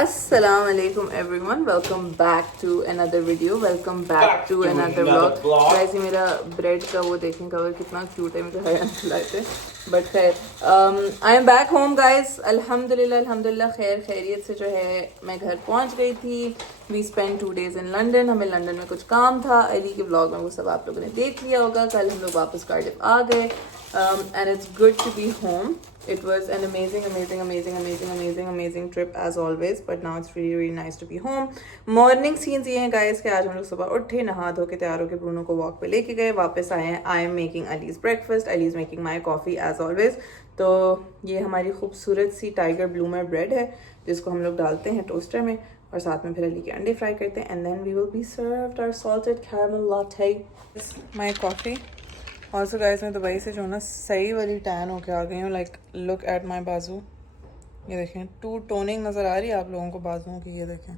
Assalamu alaikum everyone, welcome back to another video, welcome back to another vlog. Guys ये मेरा bread का वो देखें कवर कितना क्यूट है, मुझे हया खिलाए थे बट खैर I am back home guys. अल्हम्दुलिल्लाह खैर खैरियत से जो है मैं घर पहुंच गई थी. We spend 2 days in London. हमें लंदन में कुछ काम था. अली के ब्लॉग में वो सब आप लोगों ने देख लिया होगा. कल हम लोग वापस कार्डिफ आ गए and it's good to be home. It was an amazing trip as always, but now it's really nice to be home. Morning scenes ये हैं guys कि आज हम लोग सुबह उठे, नहा धो के तैयार होके ब्रूनो को वॉक पे लेके गए, वापस आए हैं. I am making Ali's breakfast, Ali's making my coffee as always. तो ये हमारी खूबसूरत सी टाइगर ब्लूमर ब्रेड है जिसको हम लोग डालते हैं टोस्टर में और साथ में फिर अली के अंडे फ्राई करते हैं. And then we will be served our salted caramel latte. My coffee. Also guys मैं दुबई से जो ना सही वाली टैन होके आ गई हूँ. लाइक लुक एट माई बाजू, ये देखें, टू टोनिंग नज़र आ रही है आप लोगों को बाजुओं की, ये देखें.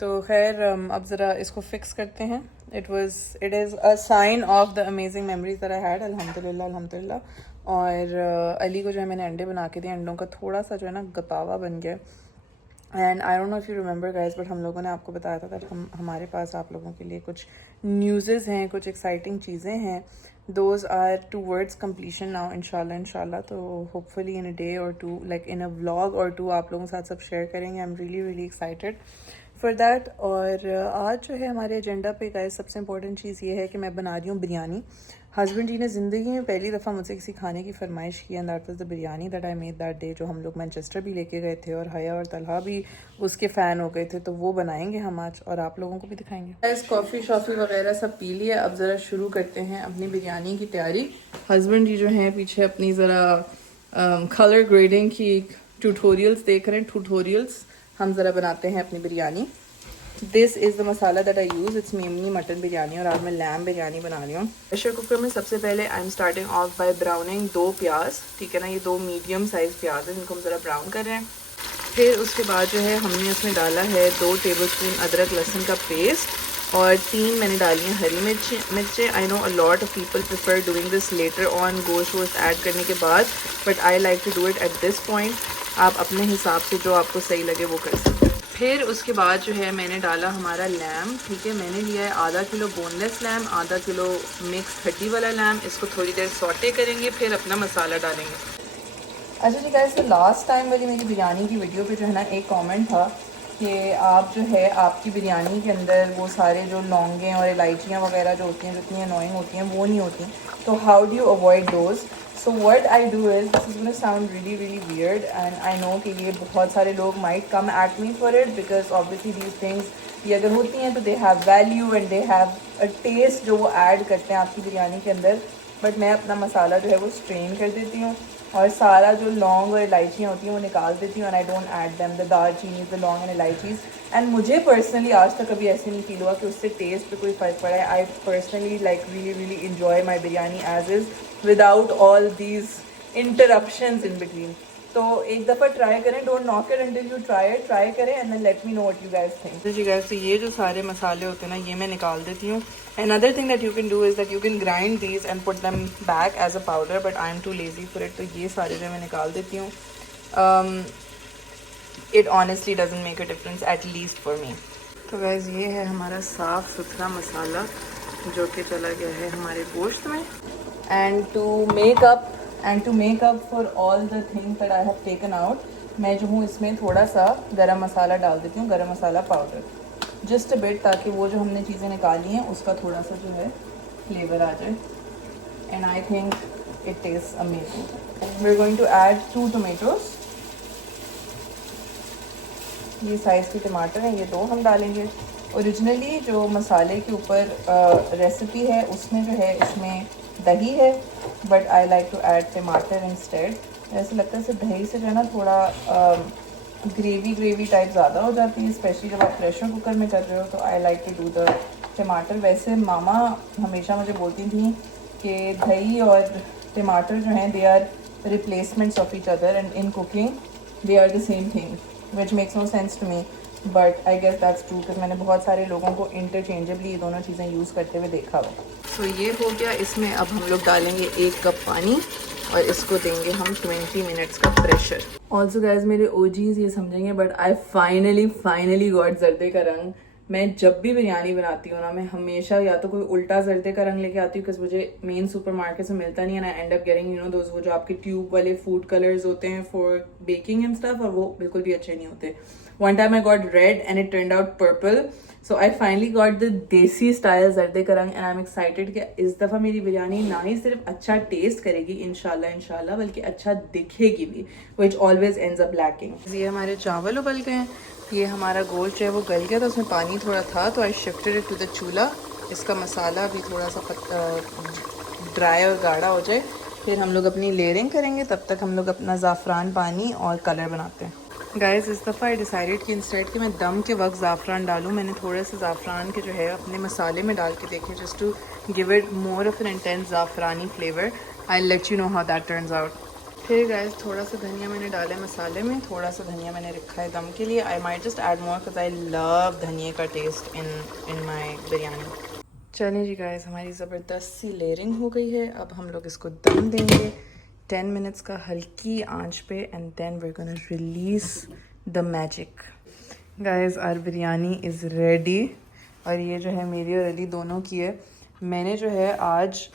तो खैर अब ज़रा इसको फिक्स करते हैं. It is a sign of the amazing memories that I had. अल्हम्दुलिल्लाह. और अली को जो है मैंने अंडे बना के दिए. अंडों का थोड़ा सा जो है ना गतावा बन गया. And I don't know if you remember guys, but हम लोगों ने आपको बताया था कि हमारे पास आप लोगों के लिए कुछ न्यूज़ हैं, कुछ एक्साइटिंग चीज़ें हैं. Those are towards completion now इंशाल्लाह. तो होपफुली इन अ डे और two, like in a vlog और टू, आप लोगों के साथ सब शेयर करेंगे. I am really excited for that. और आज जो है हमारे एजेंडा पे गाइस सबसे इंपॉर्टेंट चीज़ ये है कि मैं बना रही हूँ बिरयानी. हस्बैंड जी ने ज़िंदगी में पहली दफ़ा मुझसे किसी खाने की फरमाइश की, and that was the biryani that I made that day, जो हम लोग मैनचेस्टर भी लेके गए थे और हया और तलहा भी उसके फ़ैन हो गए थे. तो वो बनाएंगे हम आज और आप लोगों को भी दिखाएंगे. इस कॉफ़ी शॉफ़ी वगैरह सब पी लिया. अब ज़रा शुरू करते हैं अपनी बिरयानी की तैयारी. हस्बैंड जी जो हैं पीछे अपनी ज़रा कलर ग्रेडिंग की ट्यूटोरियल्स देख रहे हैं. ट्यूटोरियल्स हम ज़रा बनाते हैं अपनी biryani. This is the masala that I use. It's Memoni mutton biryani और आज मैं लैम बिरयानी बना रही हूँ. प्रेशर कुकर में सबसे पहले I am starting off by browning 2 प्याज. ठीक है ना, ये 2 मीडियम साइज़ प्याज है, इनको हम ज़रा ब्राउन कर रहे हैं. फिर उसके बाद जो है हमने इसमें डाला है 2 टेबलस्पून अदरक लहसुन का पेस्ट और 3 मैंने डाली हैं हरी मिर्चें. I know a lot of people prefer doing this later on, गोश्त वोश्त ऐड करने के बाद, but I like to do it at this point. आप अपने हिसाब से जो आपको सही लगे वो कर सकते हैं. फिर उसके बाद जो है मैंने डाला हमारा लैम. ठीक है, मैंने लिया है आधा किलो बोनलेस लैम, आधा किलो मिक्स हड्डी वाला लैम. इसको थोड़ी देर सौटे करेंगे, फिर अपना मसाला डालेंगे. अच्छा जी गाइस, तो लास्ट टाइम वाली मेरी बिरयानी की वीडियो पे जो है ना एक कमेंट था कि आप जो है आपकी बिरयानी के अंदर वो सारे जो लौंगे और इलायचियाँ वगैरह जो होती हैं, जो इतनी अनोइंग होती हैं, वो नहीं होती. तो how do you avoid those? So what I do is, this is going to sound really weird and I know कि ये बहुत सारे लोग might come at me for it because obviously these things ये अगर होती हैं तो they have value and they have a taste जो वो add करते हैं आपकी बिरयानी के अंदर. बट मैं अपना मसाला जो है वो स्ट्रेन कर देती हूँ और सारा जो लौंग और इलायचियाँ होती हैं वो निकाल देती हूँ. And I don't add them, the दालचीनी, द लौंग एंड इलायचीज़. एंड मुझे पर्सनली आज तक कभी ऐसे नहीं फील हुआ कि उससे टेस्ट पे कोई फ़र्क पड़ा है. I personally like really enjoy my biryani as is without all these interruptions in between. तो एक दफ़ा ट्राई करें, don't knock it until you try करें and then let me know what you guys think. जी गाइस, तो ये जो सारे मसाले होते हैं ना ये मैं निकाल देती हूँ. Another thing that you can do is that you can grind these and put them back as a powder, but I am too lazy for it. तो ये सारे जो मैं निकाल देती हूँ. It honestly doesn't make a difference, at least for me. तो guys ये है हमारा साफ़ सुथरा मसाला जो कि चला गया है हमारे गोश्त में. And to make up for all the things that I have taken out, मैं जो हूँ इसमें थोड़ा सा गरम मसाला डाल देती हूँ, गरम मसाला पाउडर, जस्ट अ बिट, ताकि वो जो हमने चीज़ें निकाली हैं उसका थोड़ा सा जो है फ्लेवर आ जाए. And I think it taste amazing. We are going to add 2 tomatoes. ये साइज़ के टमाटर हैं, ये 2 हम डालेंगे. ओरिजिनली जो मसाले के ऊपर रेसिपी है उसमें जो है इसमें दही है, but I like to add tamatar instead. ऐसे लगता है दही से जो है ना थोड़ा ग्रेवी टाइप ज़्यादा हो जाती है, स्पेशली जब आप प्रेशर कुकर में कर रहे हो. तो I like to do the tamatar. वैसे मामा हमेशा मुझे बोलती थी कि दही और टमाटर जो हैं they are replacements of each other and in cooking they are the same thing, which makes no sense to me, but I guess that's true because मैंने बहुत सारे लोगों को इंटरचेंजेबली ये दोनों चीज़ें यूज़ करते हुए देखा हुआ. तो ये हो गया. इसमें अब हम लोग डालेंगे 1 कप पानी. और इसको देंगे हम 20 मिनट्स का प्रेशर। ऑल्सो गाइज मेरे ओजीज ये समझेंगे बट आई फाइनली गॉट जर्दे का रंग। मैं जब भी बिरयानी बनाती हूँ ना, मैं हमेशा या तो कोई उल्टा जर्दे का रंग लेके आती हूँ बिकॉज मुझे मेन सुपरमार्केट से मिलता नहीं है। ना and up getting you know those वो जो आपके ट्यूब वाले फूड कलर्स होते हैं फॉर बेकिंग एंड स्टफ, और वो बिल्कुल भी अच्छे नहीं होते। One time I got red and it turned out purple, so I finally got the देसी स्टाइल जर्दे का रंग एंड आई एम एक्साइटेड कि इस दफ़ा मेरी बिरयानी ना ही सिर्फ अच्छा टेस्ट करेगी इंशाल्लाह बल्कि अच्छा दिखेगी भी, which always ends up lacking. ये हमारे चावल उबल गए हैं, ये हमारा गोश्त जो है वो गल गया था, उसमें पानी थोड़ा था तो I shifted it to the chulha. इसका मसाला भी थोड़ा सा ड्राई और गाढ़ा हो जाए, फिर हम लोग अपनी लेयरिंग करेंगे। तब तक हम लोग अपना ज़ाफ़रान पानी और कलर बनाते हैं। गाइस इस दफ़ा आई डिसाइडेड कि इंस्टेड कि मैं दम के वक्त ज़ाफ़रान डालूँ, मैंने थोड़े से ज़ाफ़रान के जो है अपने मसाले में डाल के देखे just to give it more of an intense ज़ाफ़रानी flavour. I let you know how that turns out. फिर गाइस थोड़ा सा धनिया मैंने डाला है मसाले में, थोड़ा सा धनिया मैंने रखा है दम के लिए। I might just add more because I love धनिया का टेस्ट इन माई बिरयानी। चलिए जी गाइस हमारी ज़बरदस्त सी लेयरिंग हो गई है। अब हम लोग इसको दम देंगे 10 मिनट्स का हल्की आंच पे and then we are gonna release the magic. Guys our biryani is ready, और ये जो है मेरी और अली दोनों की है। मैंने जो है आज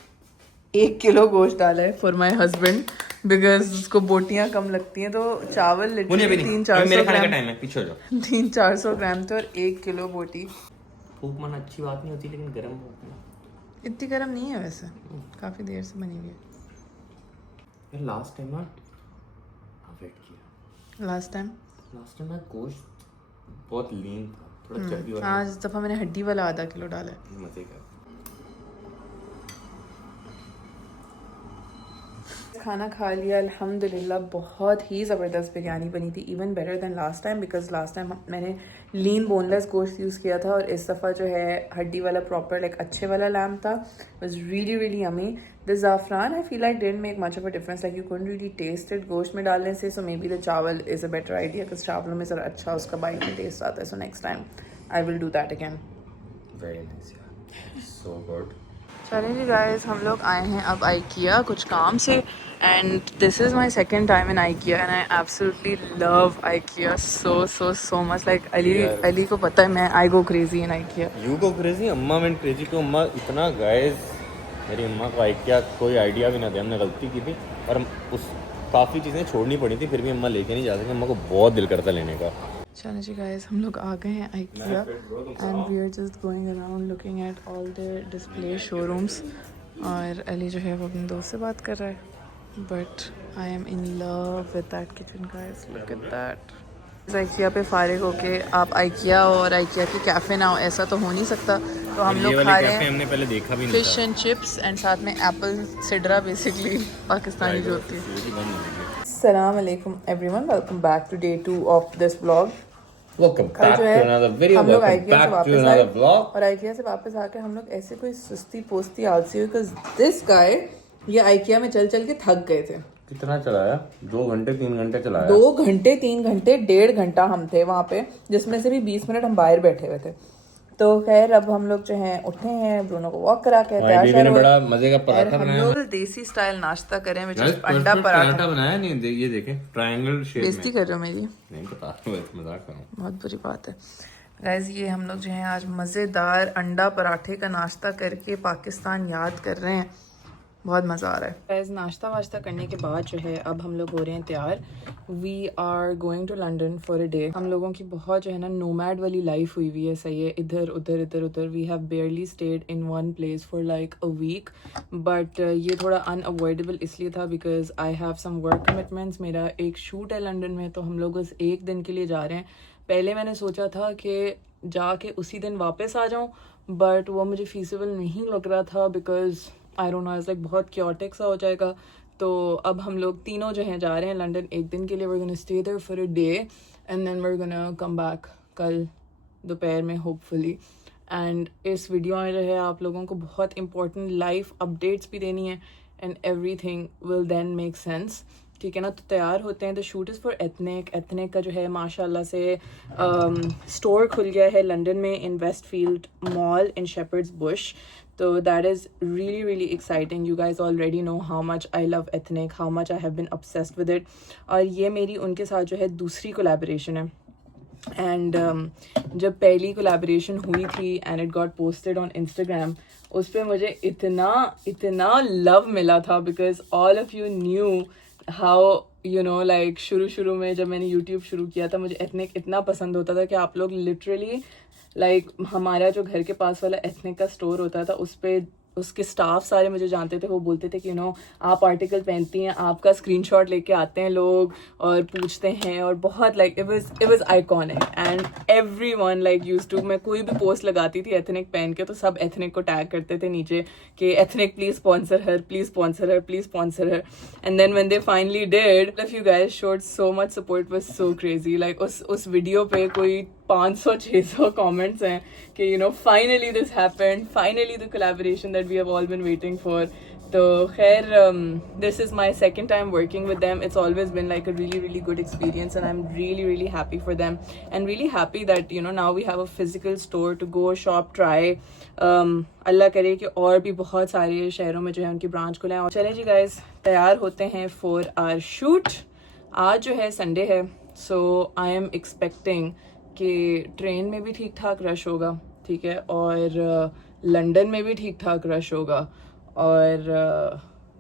1 किलो गोश्त डाला है फॉर माई हस्बैंड बिकॉज उसको बोटियाँ कम लगती हैं, तो चावल लिटरली 300-400 ग्राम थे और 1 किलो बोटी। फूक मारना अच्छी बात नहीं होती लेकिन गर्म बहुत है। इतनी गर्म नहीं है वैसे, काफ़ी देर से बनी हुई है। लास्ट टाइम ना वेट किया, लास्ट टाइम ना गोश्त बहुत लीन था, थोड़ा चर्बी वाला। आज इस दफ़ा मैंने हड्डी वाला आधा किलो डाला है। मजे का खाना खा लिया अल्हम्दुलिल्लाह। बहुत ही ज़बरदस्त बिरयानी बनी थी, even better than last time because last time मैंने लीन बोनलेस गोश्त यूज़ किया था और इस दफ़ा जो है हड्डी वाला प्रॉपर लाइक अच्छे वाला लैम्ब था। Was really yummy. The zafran I feel like didn't make much of a difference, like you couldn't really taste it गोश्त में डालने से। So maybe the chawal is a better idea because चावलों में ज़रा अच्छा उसका बाइट में टेस्ट आता है। So next time I will do that again. Very nice यार, सो गुड। चलिए जी गाइस हम लोग आए हैं अब आइकिया कुछ काम से, and this is my second time in IKEA and I absolutely love IKEA so much. Like Ali को पता है मैं I go crazy in IKEA. You go crazy, Amma went crazy. तो अम्मा इतना गाइस, मेरी अम्मा को आइकिया कोई आइडिया भी ना था। हमने गलती की थी और हम उस काफ़ी चीज़ें छोड़नी पड़ी थी, फिर भी अम्मा लेके नहीं जा सके। अम्मा को बहुत दिल करता लेने का। चलो जी गाइस हम लोग आ गए हैं IKEA and we are just going around looking at all the display showrooms. और अली जो है वो अपने दोस्त से बात कर रहा है, but I M in love with that kitchen guys, look at that. IKEA पे फारिग होके आप आइकिया और आइकिया के कैफ़े ना हो ऐसा तो हो नहीं सकता। तो हम लोग खा रहे हैं, हमने पहले देखा भी नहीं, फिश एंड चिप्स एंड साथ में एप्पल सिडरा, बेसिकली पाकिस्तानी जो होती है। अस्सलाम वालेकुम everyone, welcome back to day 2 of this vlog. Welcome back to another video. हम लोग Welcome आइकिया से back वापस to another आए vlog. और आइकिया से वापस आके हम लोग ऐसे कोई सुस्ती पोस्ती आलसी हुई बिकॉज दिस गाय ये आइकिया में चल चल के थक गए थे। कितना चलाया? 2 घंटे 3 घंटे चलाया। 2 घंटे 3 घंटे 1.5 घंटा हम थे वहाँ पे, जिसमें से भी 20 मिनट हम बाहर बैठे हुए थे। तो खैर अब हम लोग जो हैं उठे हैं, ब्रूनो को वॉक करा के तैयार बड़ा मजे का पराठा बनाया। हम लोग देसी स्टाइल नाश्ता करें विच इज अंडा पराठा बनाया। नहीं ये देखें ट्रायंगल शेप में। बेइज्जती कर रहे हो मेरी? नहीं पता, मजाक कर रहा हूं। बहुत बुरी बात है गाइस। ये हम लोग जो हैं आज मज़ेदार अंडा पराठे का नाश्ता करके पाकिस्तान याद कर रहे हैं, बहुत मज़ा आ रहा है गाइस। नाश्ता वाश्ता करने के बाद जो है अब हम लोग हो रहे हैं तैयार। We are going to London for a day. हम लोगों की बहुत जो है ना नोमैड वाली लाइफ हुई हुई है, सही है, इधर उधर इधर उधर। We have barely stayed in one place for like a week, but ये थोड़ा अनअवॉइडेबल इसलिए था because I have some work commitments. मेरा एक शूट है लंदन में, तो हम लोग बस 1 दिन के लिए जा रहे हैं। पहले मैंने सोचा था कि जाके उसी दिन वापस आ जाऊँ, बट वो मुझे फीसिबल नहीं लग रहा था because I don't no, like बहुत क्योटिक सा हो जाएगा। तो अब हम लोग तीनों जो हैं जा रहे हैं लंदन 1 दिन के लिए। We are gonna stay there for a day and then we are gonna come back कल दोपहर में होपफुली। एंड इस वीडियो में जो है आप लोगों को बहुत इंपॉर्टेंट लाइफ अपडेट्स भी देनी है and everything will then make sense, ठीक है ना। तो तैयार होते हैं। The shoot is for ethnic का जो है माशाल्लाह से स्टोर खुल गया है लंदन में in Westfield mall in Shepherd's Bush. So that is really really exciting. You guys already know how much I love ethnic, how much I have been obsessed with it. और ये मेरी उनके साथ जो है दूसरी कोलैबोरेशन है. एंड जब पहली कोलैबोरेशन हुई थी and it got posted on Instagram, उस पर मुझे इतना लव मिला था because all of you knew how you know like शुरू में जब मैंने यूट्यूब शुरू किया था मुझे एथनिक इतना पसंद होता था कि आप लोग लिटरली लाइक हमारा जो घर के पास वाला एथनिक का स्टोर होता था उस पर उसके स्टाफ सारे मुझे जानते थे. वो बोलते थे कि यू नो आप आर्टिकल पहनती हैं, आपका स्क्रीनशॉट लेके आते हैं लोग और पूछते हैं, और बहुत like it was iconic and everyone like used to. मैं कोई भी पोस्ट लगाती थी एथनिक पहन के तो सब एथनिक को टैग करते थे नीचे कि ethnic please sponsor her, please sponsor her, please sponsor her. And then when they finally did, if you guys showed so much support, was so crazy. Like उस वीडियो पे कोई 500-600 कमेंट्स हैं कि you know finally this happened, finally the collaboration that we have all been waiting for. तो खैर this is my second time working with them. It's always been like a really really good experience and I'm really happy for them and really happy that you know now we have a physical store to go shop, try. अल्लाह करे कि और भी बहुत सारे शहरों में जो है उनकी ब्रांच खुले हैं. और चले जी गाइज, तैयार होते हैं फॉर आवर शूट. आज जो है संडे है, सो आई एम एक्सपेक्टिंग कि ट्रेन में भी ठीक ठाक रश होगा, ठीक है, और लंदन में भी ठीक ठाक रश होगा, और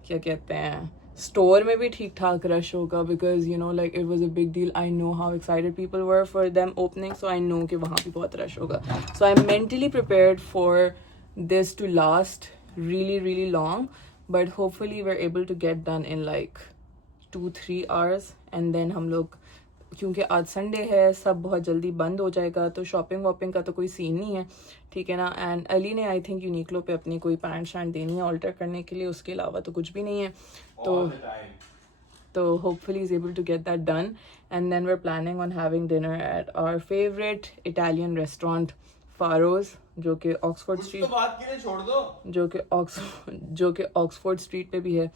क्या कहते हैं स्टोर में भी ठीक ठाक रश होगा because you know like it was a big deal. I know how excited people were for them opening, so I know कि वहाँ भी बहुत रश होगा. So I am mentally prepared for this to last really long, but hopefully we're able to get done in like 2-3 hours. and then हम लोग, क्योंकि आज Sunday है, सब बहुत जल्दी बंद हो जाएगा, तो शॉपिंग वॉपिंग का तो कोई सीन नहीं है, ठीक है ना. एंड अली ने आई थिंक यूनिक्लो पे अपनी कोई पैंट शैंट देनी है ऑल्टर करने के लिए, उसके अलावा तो कुछ भी नहीं है. तो hopefully he's able to get that done. And then we're planning on having dinner at our favorite Italian restaurant, Faro's, जो कि ऑक्सफोर्ड स्ट्रीट, जो कि ऑक्सफोर्ड स्ट्रीट पे भी है.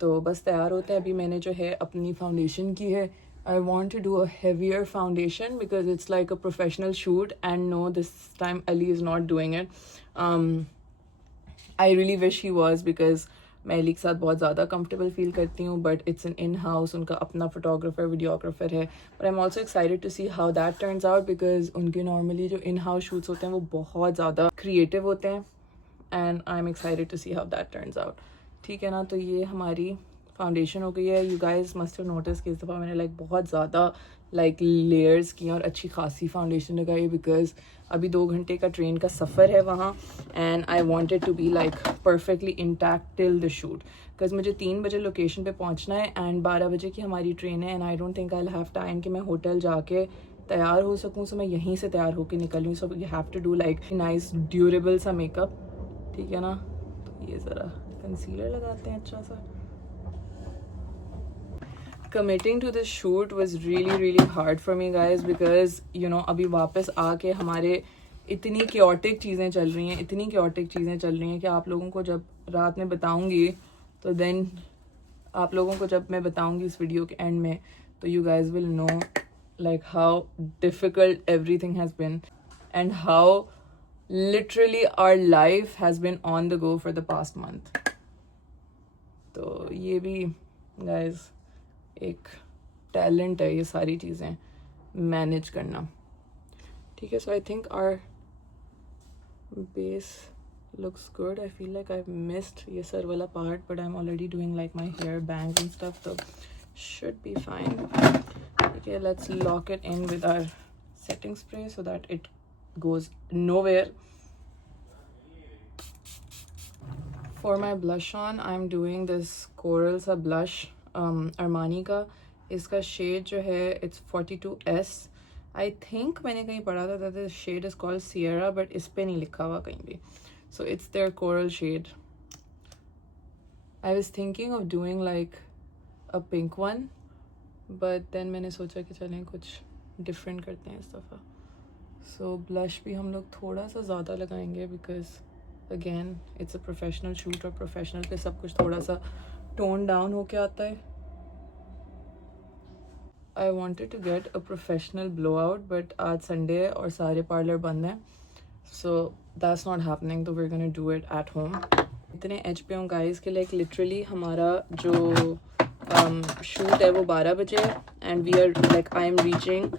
तो बस तैयार होते हैं. अभी मैंने जो है अपनी फाउंडेशन की है. I want to do a heavier foundation because it's like a professional shoot, and no, this time Ali is not doing it. I really wish he was because मैं अली के साथ बहुत ज़्यादा कंफर्टेबल फील करती हूँ, but it's an in house, उनका अपना photographer videographer है. But I am also excited to see how that turns out because उनके नॉर्मली जो इन हाउस शूट्स होते हैं वो बहुत ज़्यादा क्रिएटिव होते हैं, and I am excited to see how that turns out. ठीक है ना. तो ये हमारी फाउंडेशन हो गई है. You guys must have notice कि इस दफ़ा मैंने लाइक बहुत ज़्यादा लाइक लेयर्स की और अच्छी खासी फाउंडेशन लगाई बिकॉज अभी 2 घंटे का ट्रेन का सफ़र है वहाँ, and I wanted to be like perfectly intact till the shoot because मुझे 3 बजे लोकेशन पे पहुँचना है एंड 12 बजे की हमारी ट्रेन है. And I don't think I have time कि मैं होटल जाके तैयार हो सकूँ, सो मैं यहीं से तैयार होकर निकलूँ. So you have to do like nice durable सा मेकअप, ठीक है ना. तो ये ज़रा कंसीलर लगाते हैं अच्छा सा. Committing to this shoot was really hard for me guys because you know अभी वापस आके हमारे इतनी chaotic चीज़ें चल रही हैं कि आप लोगों को जब रात में बताऊंगी तो then आप लोगों को जब मैं बताऊंगी इस वीडियो के एंड में तो you guys will know like how difficult everything has been and how literally our life has been on the go for the past month. तो ये भी guys एक टैलेंट है ये सारी चीज़ें मैनेज करना, ठीक है. So I think our base looks good. I feel like I missed ये सर वाला part but I am already doing like my hair bangs and stuff, तो शुड बी फाइन. ठीक है. Let's lock it in with our setting spray so that it goes nowhere. For my blush on I am doing this coral सा blush Armani का. इसका shade जो है it's 42S. I think मैंने कहीं पढ़ा था that this shade is called Sierra, but इस पे नहीं लिखा हुआ कहीं भी. So it's their coral shade. I was thinking of doing like a pink one, but then मैंने सोचा कि चलें कुछ डिफरेंट करते हैं इस दफ़ा. सो ब्लश भी हम लोग थोड़ा सा ज़्यादा लगाएंगे because again it's a professional shoot और प्रोफेशनल पे सब कुछ थोड़ा सा टोन डाउन होके आता है. I wanted to get a professional blow out but आज संडे है और सारे पार्लर बंद हैं, so that's not happening, so we're gonna do it at home. इतने एज पे हूँ गाइस के लाइक लिटरली हमारा जो शूट है वो 12 बजे है and we are like I am reaching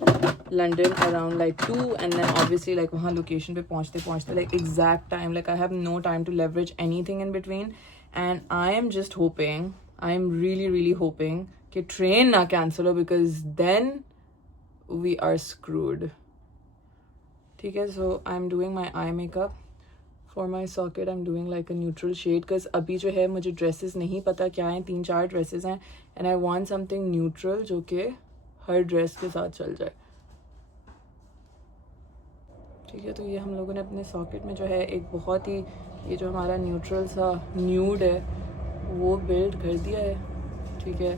London around like 2 and then obviously like वहाँ लोकेशन पे पहुँचते पहुँचते like exact time like I have no time to leverage anything in between and I am just hoping I am really hoping कि train ना cancel हो because then we are screwed. ठीक है, so I am doing my eye makeup. For my socket I am doing like a neutral shade because अभी जो है मुझे dresses नहीं पता क्या हैं, 3-4 ड्रेसेस हैं and I want something neutral जो कि हर ड्रेस के साथ चल जाए. ठीक है, तो ये हम लोगों ने अपने सॉकेट में जो है एक बहुत ही ये जो हमारा न्यूट्रल सा न्यूड है वो बिल्ड कर दिया है. ठीक है,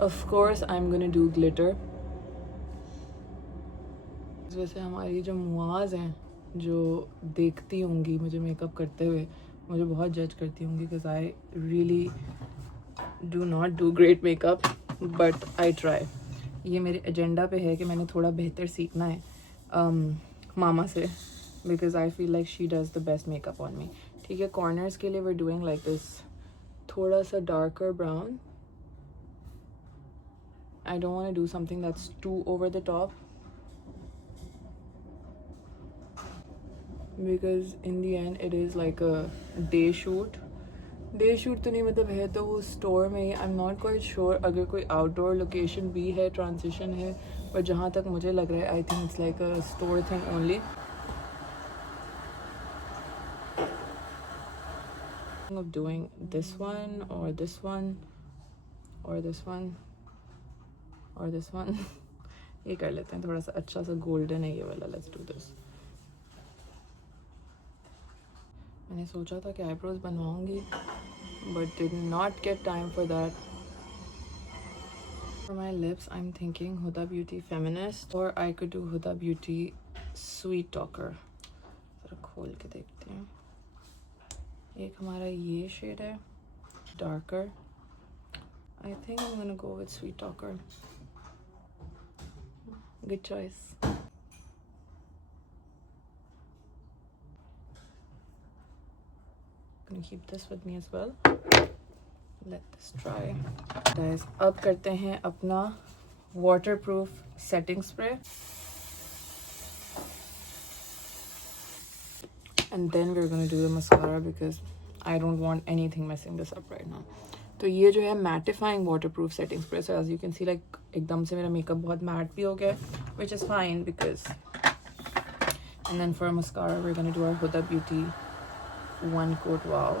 of course I am gonna do glitter. इस वजह से हमारी जो मुआज़ हैं जो देखती होंगी मुझे मेकअप करते हुए मुझे बहुत जज करती होंगी because I really do not do great makeup but I try. ये मेरे एजेंडा पे है कि मैंने थोड़ा बेहतर सीखना है मामा से because I feel like she does the best makeup on me. ठीक है, कॉर्नर्स के लिए we are doing like this थोड़ा सा darker brown. I don't want to do something that's too over the top because in the end it is like a day shoot तो नहीं मतलब है तो वो स्टोर में ही. I am not quite sure अगर कोई आउटडोर लोकेशन भी है, ट्रांजिशन है, पर जहाँ तक मुझे लग रहा है I think it's like a store thing only. of doing this one or this one or this one or this one ये कर लेते हैं, थोड़ा सा अच्छा सा गोल्डन है ये वाला. Let's do this. मैंने सोचा था कि आईब्रोज बनवाऊंगी but did not get time for that. For my lips I am thinking Huda Beauty Feminist और I could do Huda Beauty Sweet Talker. ज़रा खोल के देखते हैं. एक हमारा ये शेड है darker. I think I am gonna go with sweet talker. Good choice. Gonna keep this with me as well. Let this dry. Guys, अब करते हैं अपना waterproof setting spray. And then we're gonna do the mascara because I don't want anything messing this up right now. तो ये जो है mattifying waterproof setting spray. So as you can see like एकदम से मेरा makeup बहुत matte भी हो गया, which is fine because. And then for mascara we're gonna do our Huda Beauty one coat wow.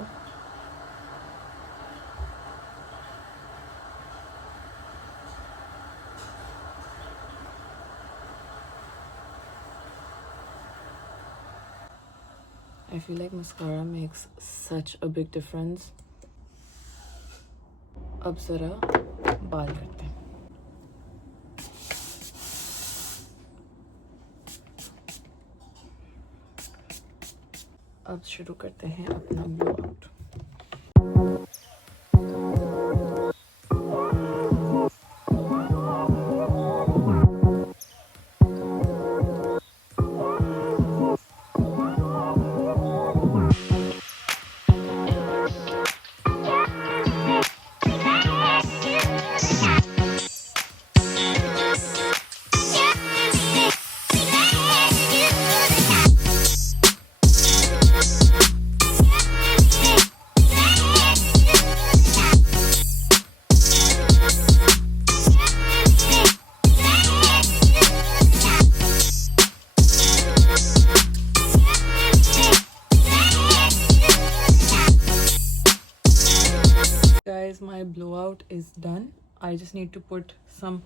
I feel like mascara makes such a big difference. अब ज़रा बाल करते हैं. अब शुरू करते हैं अपना blow out. Guys, my blowout is done. I just need to put some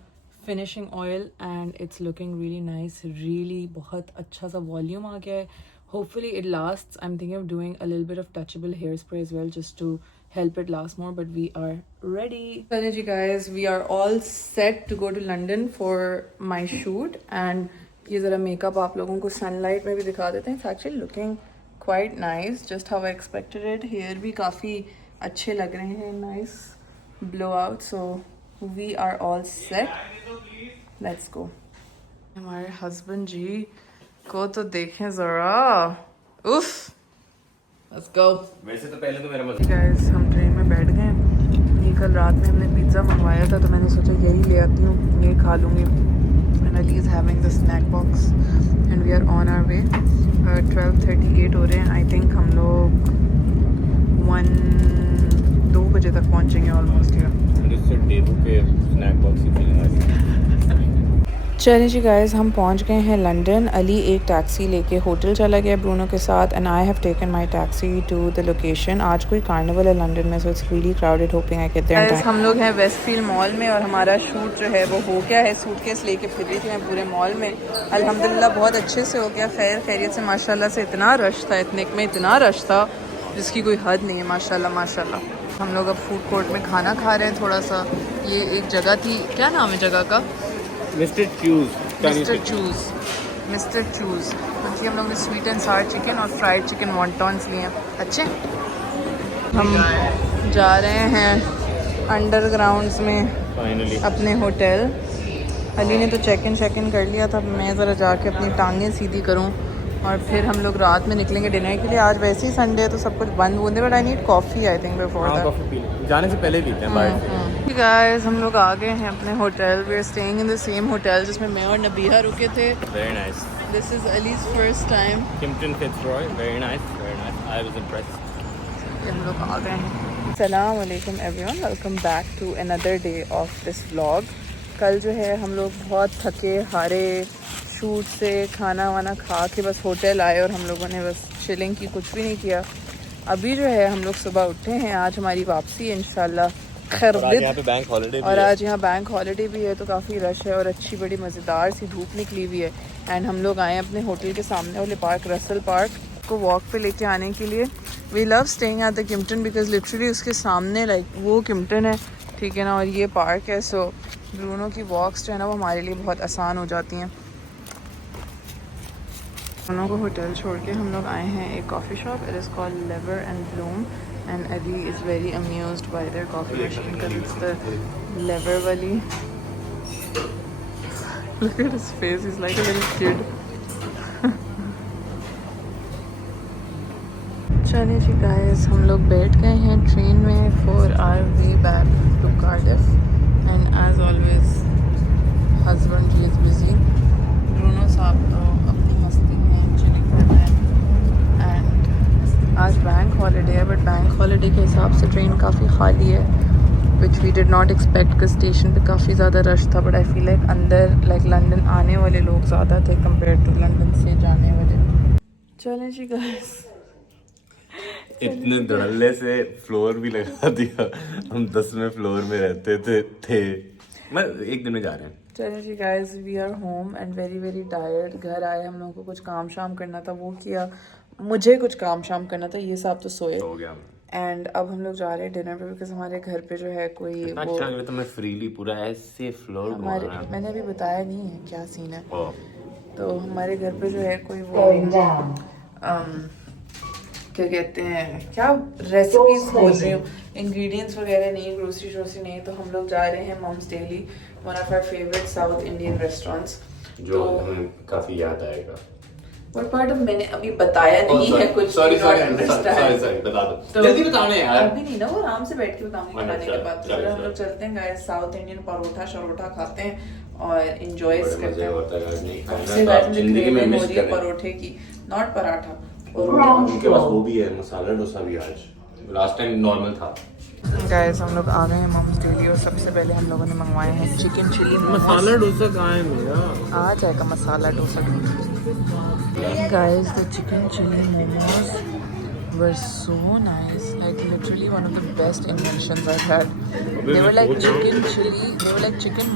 finishing oil and it's looking really nice. Really बहुत अच्छा सा volume आ गया है. Hopefully it lasts. I'm thinking of doing a little bit of touchable hairspray as well just to help it last more, but we are ready. Energy guys, we are all set to go to London for my shoot and ये ज़रा makeup आप लोगों को sunlight में भी दिखा देते हैं. It's actually looking quite nice, just how I expected it. Hair भी काफ़ी अच्छे लग रहे हैं. Nice blowout. So we are all set. Let's go. हमारे husband जी को तो देखें ज़रा. उफ, लेट्स गो। वैसे तो पहले तो मेरा मजा गाइस हम ट्रेन में बैठ गए हैं। ये कल रात में हमने पिज़्ज़ा मंगवाया था तो मैंने सोचा यही ले आती हूँ, ये खा लूँगी। And Ali is having the snack box and we are on our way. 12:38 हो रहे हैं। आई थिंक हम लोग 2 बजे तक पहुँचेंगे ऑलमोस्ट हियर। डेबू के स्नैक बॉक्स की फीलिंग आ रही है। चलिए जी गाइस, हम पहुंच गए हैं लंदन। अली एक टैक्सी लेके होटल चला गया ब्रूनो के साथ and I have taken my taxi to the location. आज कोई कार्निवल है लंदन में, so it's really crowded, hoping I get there. हम लोग हैं वेस्टफील्ड मॉल में और हमारा शूट जो है वो हो गया है। सूटकेस लेके फिर रही थी मैं पूरे मॉल में, अल्हम्दुलिल्लाह बहुत अच्छे से हो गया, खैर खैरियत से माशाल्लाह से। इतना रश था, इतने में इतना रश था जिसकी कोई हद नहीं है, माशाल्लाह माशाल्लाह। हम लोग अब फूड कोर्ट में खाना खा रहे हैं थोड़ा सा। ये एक जगह थी, क्या नाम है जगह का? Mister choose. Mister choose. क्योंकि हम लोग ने स्वीट एंड सार चिकन और फ्राइड चिकन वॉन्टॉन्स लिए हैं। अच्छे। हम जा रहे हैं अंडरग्राउंड्स में फाइनली अपने होटल। अली ने तो चेक इन कर लिया था, मैं ज़रा जाके अपनी टांगें सीधी करूं और फिर हम लोग रात में निकलेंगे डिनर के लिए। आज वैसे ही संडे है तो सब कुछ बंद होने, but I need coffee I think before that. Coffee P ले, जाने से पहले पीते हैं बाहर। गाइस हम लोग आ गए हैं अपने hotel. We are staying in the same hotel जिसमें मैं और नबीहा रुके थे। Very nice. This is Ali's first time. Kimpton Fitzroy, very nice, I was impressed. हम लोग आ गए हैं। अस्सलाम वालेकुम everyone, welcome back to another day of this vlog. कल जो है हम लोग बहुत थके हारे शूट से खाना वाना खा के बस होटल आए और हम लोगों ने बस चिलिंग की, कुछ भी नहीं किया। अभी जो है हम लोग सुबह उठे हैं, आज हमारी वापसी है इंशाल्लाह खैर। और आज यहाँ पे बैंक हॉलिडे भी और है। आज यहाँ बैंक हॉलिडे भी है तो काफ़ी रश है और अच्छी बड़ी मज़ेदार सी धूप निकली हुई है। एंड हम लोग आए अपने होटल के सामने वाले पार्क, रसल पार्क को वॉक पे लेके आने के लिए। We love staying at the Kimpton because literally उसके सामने लाइक वो किम्पटन है, ठीक है ना, और ये पार्क है। सो ब्रूनो की वॉक्स जो है ना वो हमारे लिए बहुत आसान हो जाती हैं। ब्रूनो को होटल छोड़ के हम लोग आए हैं एक coffee shop, it is called Lever and Bloom and Ali is very amused by their coffee machine because it's the lever wali. Look at his face, he's like a little kid. चलिए जी guys, हम लोग बैठ गए हैं train में for our way back to Cardiff and as always husband ji is busy. Bruno साहब तो अपनी मस्ती में चिलिंग कर रहे हैं। आज बैंक हॉलिडे है बट बैंक हॉलिडे के हिसाब से ट्रेन काफ़ी खाली है, which we did not expect कि स्टेशन पे काफ़ी ज़्यादा रश था। बट आई फील लाइक अंदर लाइक लंदन आने वाले लोग ज़्यादा थे कंपेयर टू लंदन से जाने वाले। चलें जी गाइस, इतने धड़ल्ले से फ्लोर भी लगा दिया। हम 10वें फ्लोर में रहते थे। मैं एक दिन में जा रहे हैं। चलें जी guys, we are home and very very tired. घर आए, हम लोगों को कुछ काम शाम करना था, वो किया। मुझे कुछ काम शाम करना था, ये साहब तो सोए हो गया। एंड अब हम लोग जा रहे हैं डिनर पे बिकॉज हमारे घर पे जो है कोई वो अच्छा लग रहा था, मैं फ्रीली पूरा ऐसे फ्लोर घुमा हमारे, रहा हूं। मैंने अभी बताया नहीं है क्या सीन है। ओह, तो हमारे घर पे जो है कोई वो क्या कहते हैं, क्या रेसिपीज खोज रही हूँ, इंग्रेडिएंट्स वगैरह नहीं, ग्रोसरी शोसरी नहीं। तो हम लोग जा रहे हैं Mum's Daily, one of our favourite South Indian restaurants, जो हमें काफी याद आएगा। What part of मैंने अभी बताया नहीं है कुछ। सॉरी तो बता दो, जल्दी बताओ ना यार। अभी नहीं ना, वो आराम से बैठ के बताऊंगी खाने के बाद। तो चलो, हम लोग चलते हैं गाइस, साउथ इंडियन परोठा शरोठा खाते हैं और एंजॉय करते हैं। सबसे गाइस जिंदगी में हो रही है परोठे की, नॉट पराठा। उनके पास वो भी है, मसाला डोसा भी आज, लास्ट टाइम नॉर्मल था। गाइस हम लोग आ गए हैं मम्स डेली और सबसे पहले हम लोगों ने मंगवाए हैं चिकन चिली मसाला डोसा कहाँ है मेरा? आ जाएगा masala dosa. Guys, the chicken chili momos were so nice, like literally one of the best inventions I've had. They were like chicken chili, they were like chicken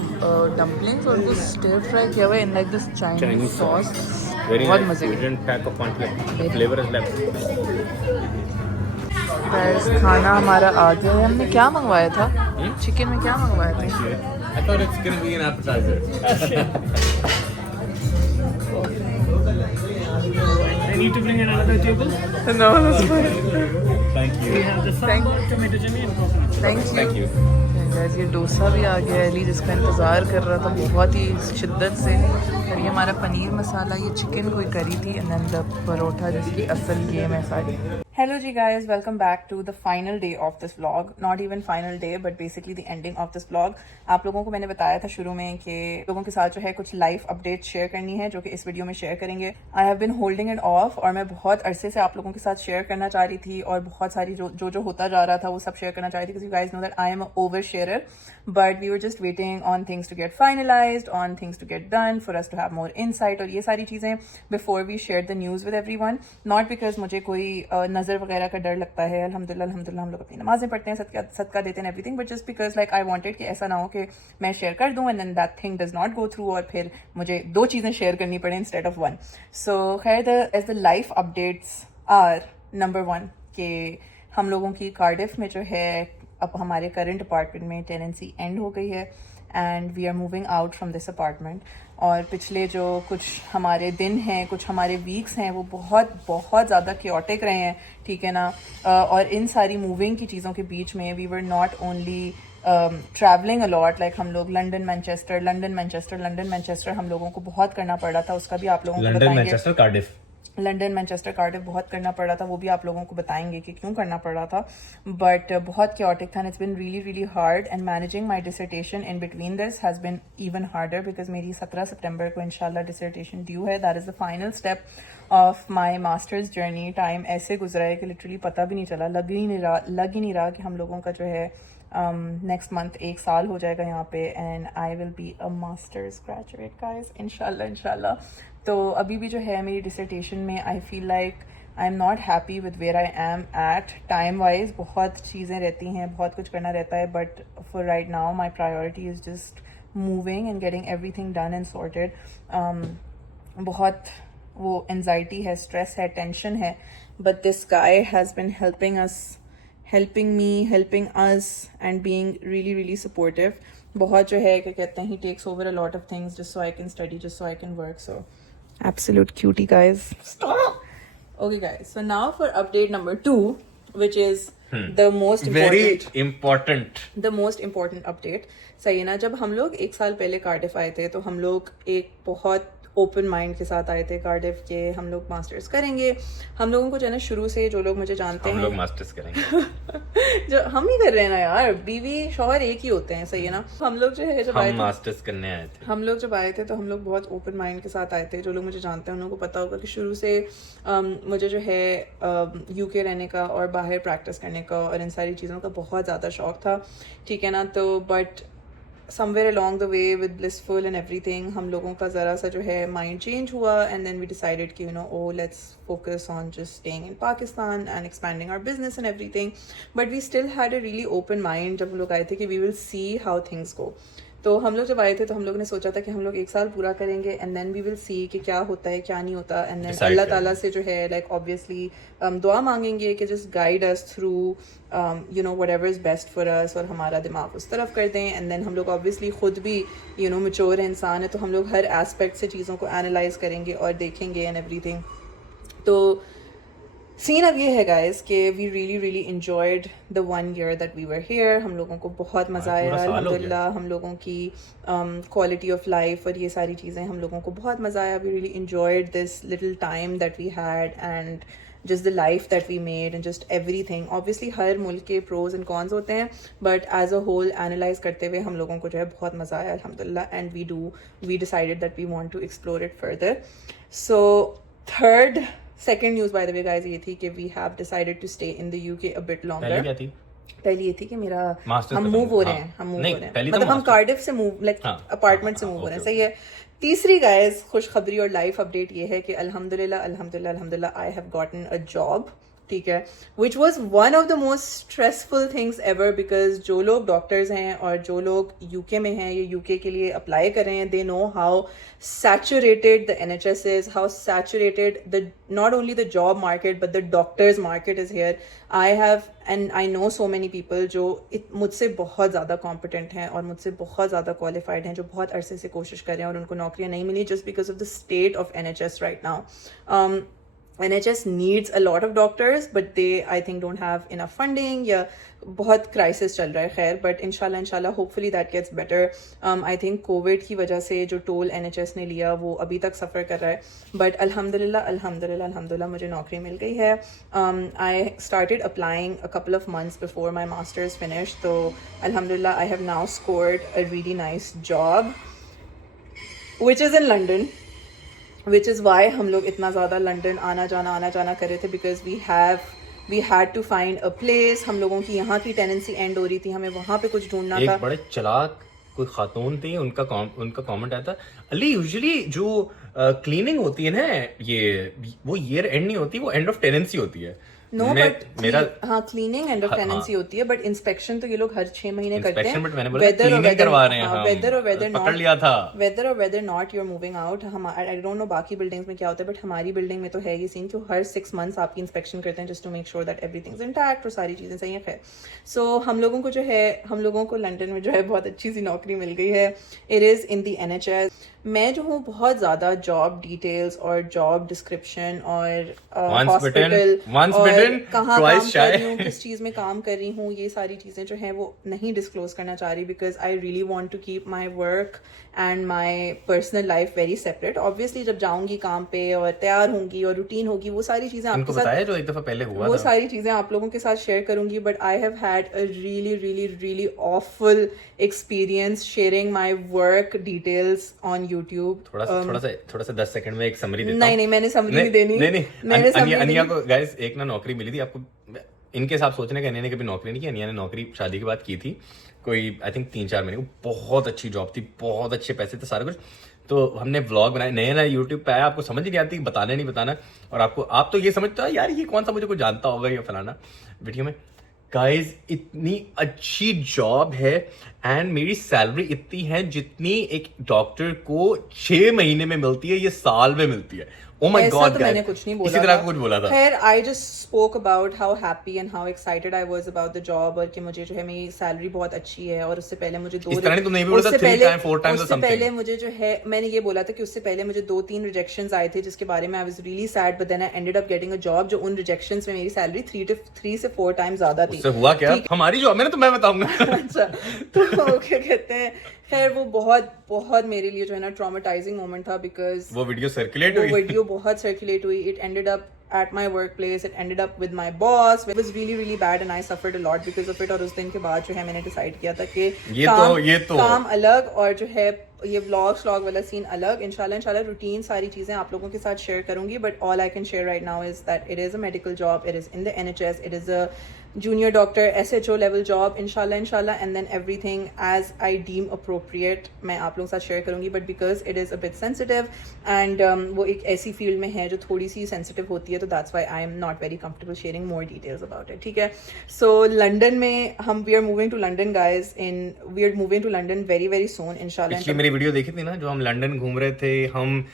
dumplings और कुछ stir fry किया हुआ in like this Chinese sauce. बहुत मजे का। pack of flavor is left. Guys, खाना हमारा आ गया है। हमने क्या मंगवाया था? चिकन में क्या मंगवाया था? I thought it's gonna be an appetizer. I need to bring another table. No, that's fine. Thank you We have the sambar, tomato chutney and coconut. Thank you. Thank you guys ये डोसा भी आ गया है। अली जिसका इंतज़ार कर रहा था बहुत ही शिद्दत से। और ये हमारा पनीर मसाला, ये चिकन कोई करी थी, एंड देन द परोठा जिसकी असल गेम है सारी। Hello ji guys, welcome back to the final day of this vlog. Not even final day but basically the ending of this vlog. आप लोगों को मैंने बताया था शुरू में कि लोगों के साथ जो है कुछ लाइफ अपडेट शेयर करनी है, जो कि इस वीडियो में शेयर करेंगे। I have been holding it of, और मैं बहुत अरसे से आप लोगों के साथ शेयर करना चाह रही थी, और बहुत सारी जो होता जा रहा था वो सब शेयर करना चाह रही थी, because you guys know that I am a over sharer, but we were just waiting on things to get finalised, on things to get done, for us to have more insight और ये सारी चीज़ें before we share the news with everyone. Not because मुझे कोई नज़र वगैरह का डर लगता है, अल्हम्दुलिल्लाह अल्हम्दुलिल्लाह हम लोग अपनी नमाजें पढ़ते हैं, सदका देते हैं everything, but just because like I wanted कि ऐसा ना हो कि मैं शेयर कर दूं and then that thing does not go through, और फिर मुझे 2 चीज़ें शेयर करनी पड़े इंस्टेड ऑफ 1। सो खैर as the life updates are, number 1 कि हम लोगों की कार्डिफ में जो है अब हमारे करंट अपार्टमेंट में टेनेंसी एंड हो गई है, and we are moving out from this apartment. और पिछले जो कुछ हमारे दिन हैं, कुछ हमारे वीक्स हैं, वो बहुत ज़्यादा क्योटिक रहे हैं, ठीक है ना। और इन सारी मूविंग की चीज़ों के बीच में we were not only travelling a lot, like हम लोग लंदन मैनचेस्टर हम लोगों को बहुत करना पड़ रहा था, उसका भी आप लोगों को लंदन बताएंगे। Manchester Cardiff London Manchester Cardiff बहुत करना पड़ रहा था, वो भी आप लोगों को बताएंगे कि क्यों करना पड़ रहा था, बट बहुत क्योटिक था। It's been really hard, and managing my dissertation in between this has been even harder, because मेरी 17 सितंबर को इंशाल्लाह डिसर्टेशन ड्यू है। That is the final step of my masters journey. Time ऐसे गुजरा है कि लिटरली पता भी नहीं चला, लग ही नहीं रहा कि हम लोगों का जो है नेक्स्ट मंथ 1 साल हो जाएगा यहाँ पे, and I will be a masters graduate guys, इंशाल्लाह। तो अभी भी जो है मेरी डिसर्टेशन में I feel like I am not happy with where I am at time wise. बहुत चीज़ें रहती हैं, बहुत कुछ करना रहता है, but for right now my priority is just moving and getting everything done and sorted. बहुत वो एनजाइटी है, स्ट्रेस है, टेंशन है, but this guy has been helping us and being really supportive. बहुत जो है क्या कहते हैं, he takes over a lot of things just so I can study, just so I can work. So absolute cutie guys. Stop. Okay guys, so now for update number 2, which is the most very important important the most important update. सही है ना, जब हम लोग 1 साल पहले Cardiff आए थे तो हम लोग एक बहुत ओपन माइंड के साथ आए थे कार्डिफ के, हम लोग मास्टर्स करेंगे। हम लोगों को जो है ना शुरू से, जो लोग मुझे जानते हम हैं, लोग मास्टर्स करेंगे जो हम ही कर रहे हैं ना यार, बीवी शौहर एक ही होते हैं, सही है ना। हम लोग जो है जब आए हम थे, मास्टर्स करने आए थे। हम लोग जब आए थे तो हम लोग बहुत ओपन माइंड के साथ आए थे। जो लोग मुझे जानते हैं उन लोगों को पता होगा कि शुरू से मुझे जो है यूके रहने का और बाहर प्रैक्टिस करने का और इन सारी चीज़ों का बहुत ज़्यादा शौक था, ठीक है ना। तो but somewhere along the way with blissful and everything, हम लोगों का ज़रा सा जो है माइंड चेंज हुआ, and then we decided कि let's focus on just staying in Pakistan and expanding our business and everything, but we still had a really open mind जब हम लोग आए थे कि we will see how things go। तो हम लोग जब आए थे तो हम लोग ने सोचा था कि हम लोग 1 साल पूरा करेंगे, and then we will see कि क्या होता है क्या नहीं होता, एंड देन अल्लाह ताला से जो है लाइक ऑब्वियसली दुआ मांगेंगे कि just guide us through whatever is best for us, और हमारा दिमाग उस तरफ कर दें। एंड देन हम लोग ऑब्वियसली खुद भी मैच्योर इंसान है, तो हम लोग हर एस्पेक्ट से चीज़ों को एनालाइज करेंगे और देखेंगे एंड एवरीथिंग। तो सीन अब ये है गाइस कि we really enjoyed the 1 year that we were here. हम लोगों को बहुत मज़ा आया अल्हम्दुलिल्लाह, हम लोगों की क्वालिटी ऑफ लाइफ और ये सारी चीज़ें हम लोगों को बहुत मज़ा आया। We really enjoyed this little time that we had, and just the life that we made and just everything. Obviously हर मुल्क के pros and cons होते हैं, but as a whole analyze करते हुए हम लोगों को जो है बहुत मज़ा आया अल्हम्दुलिल्लाह, and we decided that we want to explore it further. So second news by the way guys ये थी कि we have decided to stay in the UK a bit longer. पहले क्या थी? पहली ये थी कि मेरा Masters हम खत्म मूव हो हुआ। रहे हैं, हम मूव हो नहीं, रहे हैं, पहली तो मतलब हम masters। कार्डिफ से मूव लाइक हाँ, अपार्टमेंट से हाँ, मूव हो रहे हैं, okay, सही है। तीसरी गाइस खुशखबरी और लाइफ अपडेट ये है कि अल्हम्दुलिल्लाह I have gotten a job, ठीक है, which was one of the most stressful things ever, because जो लोग डॉक्टर्स हैं और जो लोग यूके में हैं, ये यूके के लिए अप्लाई कर रहे हैं, they know how saturated the NHS is, how saturated the not only the job market but the doctors market is here. I know so many people जो मुझसे बहुत ज़्यादा competent हैं और मुझसे बहुत ज़्यादा qualified हैं, जो बहुत अरसे से कोशिश कर रहे हैं और उनको नौकरियाँ नहीं मिली just because of the state of NHS right now. NHS needs a lot of doctors, but they I think don't have enough funding. या बहुत क्राइसिस चल रहा है खैर, बट इंशाल्लाह hopefully that gets better. I think covid की वजह से जो टोल NHS ने लिया वो अभी तक सफ़र कर रहा है, बट अल्हम्दुलिल्लाह मुझे नौकरी मिल गई है. I started applying a couple of months before my masters finish, तो अल्हम्दुलिल्लाह I have now scored a really nice job which is in London, which is why हम लोग इतना ज़्यादा लंदन आना जाना कर रहे थे, because we had to find a place. हम लोगों की यहाँ की टेनेंसी एंड हो रही थी, हमें वहाँ पे कुछ ढूंढना था. एक बड़े चलाक कोई खातून थी, उनका कमेंट आया था, अली यूजुअली जो क्लीनिंग होती है ना, वो ईयर एंड नहीं होती, वो एंड ऑफ टेनेंसी होती है. नो बट मेरा हाँ क्लीनिंग एंड ऑफ टेनेंसी होती है, बट इंस्पेक्शन तो ये लोग हर 6 महीने करते हैं. inspection, but मैंने बोला cleaning करवा रहे हैं हम, वेदर और वेदर पकड़ लिया था. वेदर और whether not you're moving out. हम आई डोंट नो बाकी बिल्डिंग्स में क्या होता है, बट हमारी बिल्डिंग में तो है ये सीन कि हर 6 मंथ्स आपकी इंस्पेक्शन करते हैं just to make sure that everything is intact और सारी चीज़ें सही हैं. खैर, सो हम लोगों को लंदन में जो है बहुत अच्छी सी नौकरी मिल गई है. It is in the NHS. मैं जो हूँ बहुत ज़्यादा जॉब डिटेल्स और जॉब डिस्क्रिप्शन और हॉस्पिटल और कहाँ काम कर रही हूँ, किस चीज़ में काम कर रही हूँ, ये सारी चीज़ें जो हैं वो नहीं डिस्क्लोज करना चाह रही, because I really want to keep my work and my personal life very separate. Obviously जब जाऊँगी काम पे और तैयार होंगी और रूटीन होगी, वो सारी चीज़ें आपके साथ जो एक दफ़ा पहले हुआ वो सारी चीज़ें आप लोगों के साथ शेयर करूँगी. But I have had a really awful experience sharing my work details on YouTube. थोड़ा सा 10 सेकंड में एक समरी देता हूं. नहीं मैंने समरी नहीं देनी. नहीं अनिया को गाइस एक ना नौकरी मिली थी. आपको इनके साथ सोचने का, अनिया ने कभी नौकरी नहीं की. अनिया ने नौकरी शादी के बाद की थी, कोई आई थिंक 3-4 महीने को. बहुत अच्छी जॉब थी, बहुत अच्छे पैसे थे, सारा कुछ. तो हमने व्लॉग बनाए, नया यूट्यूब पे आया, आपको समझ नहीं आती बताना नहीं बताना, और आप तो ये समझते हो यार ये कौन सा मुझे कोई जानता होगा या फलाना. वीडियो में गाइज इतनी अच्छी जॉब है एंड मेरी सैलरी इतनी है जितनी एक डॉक्टर को 6 महीने में मिलती है, ये साल में मिलती है. Oh my God, मैंने कुछ नहीं बोला, इसी तरह कुछ बोला था. खैर I just spoke about how happy and how excited I was about the job, और कि मुझे जो है मेरी सैलरी बहुत अच्छी है. और उससे पहले मुझे पहले मुझे जो है मैंने ये बोला था कि उससे पहले मुझे 2-3 रिजेक्शंस आए थे जिसके बारे में I was really sad, but then I ended up getting a job जो उन रिजेक्शंस में मेरी सैलरी 3 से 4 टाइम्स ज्यादा थी. उससे हुआ क्या? हमारी जॉब में ना, तो मैं बताऊंगा. अच्छा, तो क्या कहते हैं, खैर वो बहुत मेरे लिए जो है ना ट्रॉमेटाइजिंग मोमेंट था, बिकॉज वो वीडियो बहुत सर्कुलेट हुई. It ended up at my workplace, it ended up with my boss. It was really bad and I suffered a lot because of it. और उस दिन के बाद जो है मैंने डिसाइड किया था कि काम अलग और जो है ये व्लॉग वाला सीन अलग. इंशाल्लाह रूटीन सारी चीज़ें आप लोगों के साथ शेयर करूंगी, but all I can share right now is that it is a medical job, it is in the NHS, it is a junior doctor SHO level job. inshallah and then everything as I deem appropriate मैं आप लोगों के साथ share करूंगी, but because it is a bit sensitive and वो एक ऐसी field में है जो थोड़ी सी सेंसिटिव होती है, तो that's why I am not very comfortable sharing more details about it. ठीक है, so लंदन में हम we are moving to London guys, we are moving to London very soon inshallah. पिछली मेरी वीडियो देखी थी ना जो हम लंदन घूम रहे थे, हम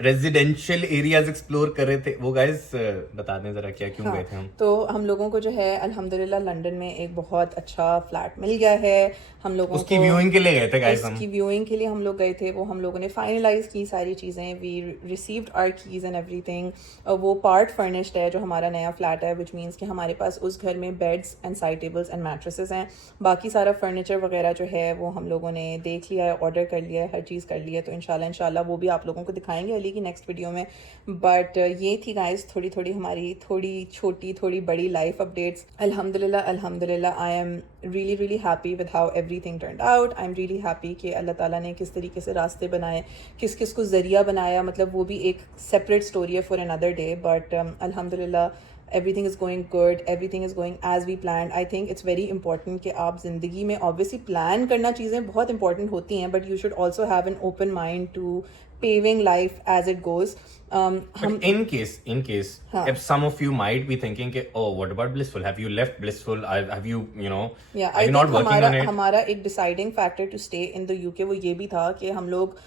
रेजिडेंशियल एरियाज एक्सप्लोर कर रहे थे, वो गाइस बता दें जरा क्या क्यों गए थे हम. तो हम लोगों को जो है अल्हम्दुलिल्लाह लंदन में एक बहुत अच्छा फ्लैट मिल गया है. हम लोगों उसकी व्यूइंग के लिए गए थे गाइस. उसकी व्यूइंग के लिए हम लोग गए थे, वो हम लोगों ने फाइनलाइज की सारी चीज़ें. We received our keys and everything. वो पार्ट फर्निश्ड है जो हमारा नया फ्लैट है, विच मीन्स कि हमारे पास उस घर में beds and side tables and mattresses हैं. बाकी सारा फर्नीचर वगैरह जो है वो हम लोगों ने देख लिया है, ऑर्डर कर लिया है, हर चीज़ कर ली है. तो इंशाल्लाह वो भी आप लोगों को दिखाएंगे अली की नेक्स्ट वीडियो में. बट ये थी गाइस थोड़ी हमारी थोड़ी छोटी थोड़ी बड़ी लाइफ अपडेट्स. अल्हम्दुलिल्लाह I am really happy with how everything turned out. I'm really happy कि अल्लाह ताला ने किस तरीके से रास्ते बनाए, किस को ज़रिया बनाया, मतलब वो भी एक separate story है for another day. But अल्हम्दुलिल्लाह everything is going good, everything is going as we planned. I think it's very important कि आप ज़िंदगी में obviously plan करना चीज़ें बहुत important होती हैं, but you should also have an open mind to paving life as it goes. In case if some of you might be thinking कि oh what about Blissful, have you left Blissful, have you yeah, are you not working on it. हमारा एक deciding factor to stay in the UK वो ये भी था कि हम लोग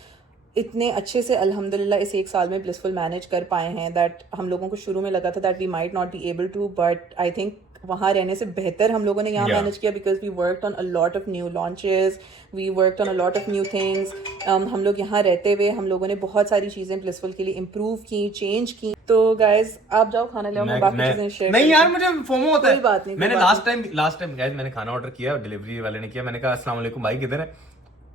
इतने अच्छे से अल्हम्दुलिल्लाह इस 1 साल में ब्लिसफुल मैनेज कर पाए हैं दैट हम लोगों को शुरू में लगा था that we might not be able to, but I think वहाँ रहने से बेहतर हम लोगों ने यहाँ Yeah. मैनेज किया, because we worked on a lot of new launches, we worked on a lot of new things. हम लोग यहाँ रहते हुए हम लोगों ने बहुत सारी चीज़ें ब्लिसफुल के लिए इम्प्रूव की, चेंज की। तो गाइज आप जाओ खाना ले आओ, मैं बाकी चीज़ें शेयर नहीं यार, मुझे फोमो होता है। कोई बात नहीं, मैंने लास्ट टाइम गाइस मैंने खाना ऑर्डर किया, डिलीवरी वाले ने किया, मैंने कहा अस्सलाम वालेकुम भाई किधर है,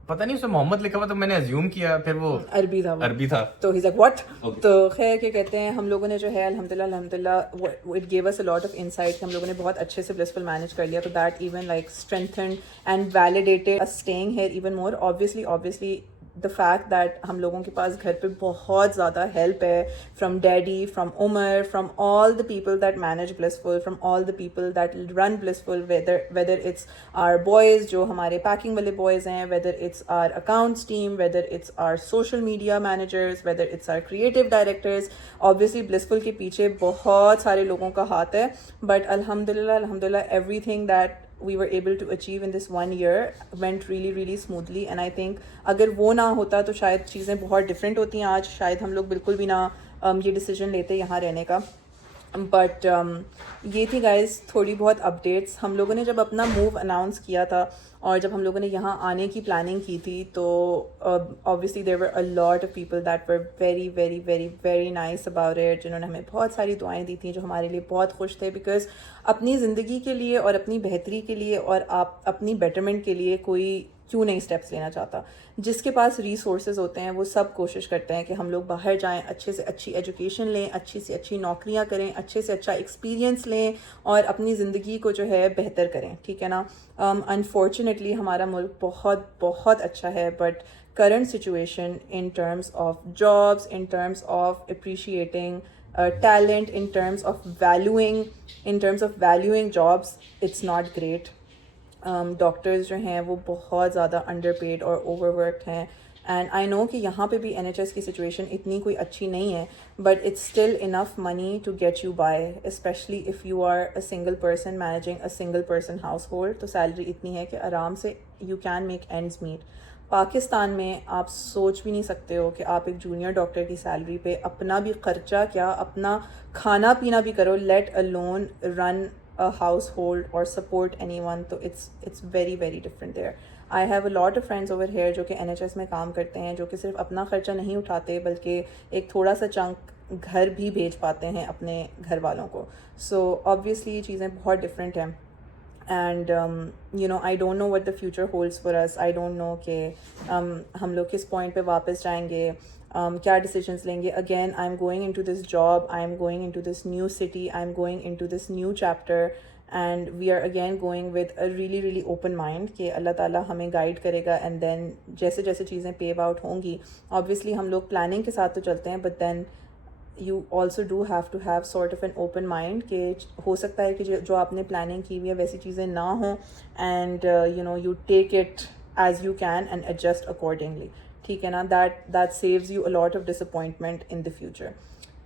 पता नहीं उसमें मोहम्मद लिखा हुआ, तो मैंने अज्यूम किया, फिर वो अरबी था वो। अरबी था। तो ही लाइक व्हाट। Okay. तो खैर क्या कहते हैं, हम लोगों ने जो है अल्हम्दुलिल्लाह it gave us a lot of insight, हम लोगों ने बहुत अच्छे से ब्लिसफुल मैनेज कर लिया। तो that even like strengthened and validated us staying here even more. Obviously the fact that हम लोगों के पास घर पे बहुत ज़्यादा हेल्प है, from daddy, from Umar, from all the people that manage Blissful, from all the people that run Blissful, whether it's our boys जो हमारे पैकिंग वाले बॉयज़ हैं, whether it's our accounts team, whether it's our social media managers, whether it's our creative directors. Obviously Blissful के पीछे बहुत सारे लोगों का हाथ है, बट अल्हम्दुलिल्लाह everything that we were able to achieve in this 1 year went really smoothly, and I think अगर वो ना होता तो शायद चीज़ें बहुत different होती हैं आज, शायद हम लोग बिल्कुल भी ना ये decision लेते यहाँ रहने का। बट ये थी गाइज थोड़ी बहुत अपडेट्स। हम लोगों ने जब अपना मूव अनाउंस किया था और जब हम लोगों ने यहाँ आने की प्लानिंग की थी, तो obviously there were a lot of people that were very nice about it, जिन्होंने हमें बहुत सारी दुआएं दी थी, जो हमारे लिए बहुत खुश थे, बिकॉज अपनी ज़िंदगी के लिए और अपनी बेहतरी के लिए और आप अपनी बेटरमेंट के लिए कोई क्यों नहीं स्टेप्स लेना चाहता। जिसके पास रिसोर्सेज होते हैं वो सब कोशिश करते हैं कि हम लोग बाहर जाएं, अच्छे से अच्छी एजुकेशन लें, अच्छी से अच्छी नौकरियां करें, अच्छे से अच्छा एक्सपीरियंस लें और अपनी ज़िंदगी को जो है बेहतर करें, ठीक है ना। अनफॉर्चुनेटली हमारा मुल्क बहुत अच्छा है, but current situation in terms of jobs, in terms of appreciating talent, in terms of valuing jobs, it's not great. Doctors जो हैं वो बहुत ज़्यादा अंडरपेड और ओवरवर्कड हैं, एंड आई नो कि यहाँ पे भी NHS की सिचुएशन इतनी कोई अच्छी नहीं है, but it's still enough money to get you by, specially if you are a single person managing a single person household. तो सैलरी इतनी है कि आराम से you can make ends meet. Pakistan में आप सोच भी नहीं सकते हो कि आप एक जूनियर डॉक्टर की सैलरी पे अपना भी ख़र्चा क्या, अपना खाना पीना भी करो, let alone run a household or support anyone. तो it's very different there. I have a lot of friends over here जो कि NHS में काम करते हैं, जो कि सिर्फ अपना ख़र्चा नहीं उठाते बल्कि एक थोड़ा सा चंक घर भी भेज पाते हैं अपने घर वालों को। So obviously ये चीज़ें बहुत different हैं, and you know I don't know what the future holds for us. I don't know कि हम लोग किस point पे वापस जाएंगे, क्या decisions लेंगे। Again, I'm going into this job, I'm going into this new city, I'm going into this new chapter, and we are again going with a really open mind कि अल्लाह ताला हमें guide करेगा, and then जैसे जैसे चीज़ें pave out होंगी, obviously हम लोग planning के साथ तो चलते हैं, but then you also do have to have sort of an open mind कि हो सकता है कि जो आपने planning की हुई है वैसी चीज़ें ना हो, and you know you take it as you can and adjust accordingly, ठीक है ना। that saves you a lot of disappointment in the future.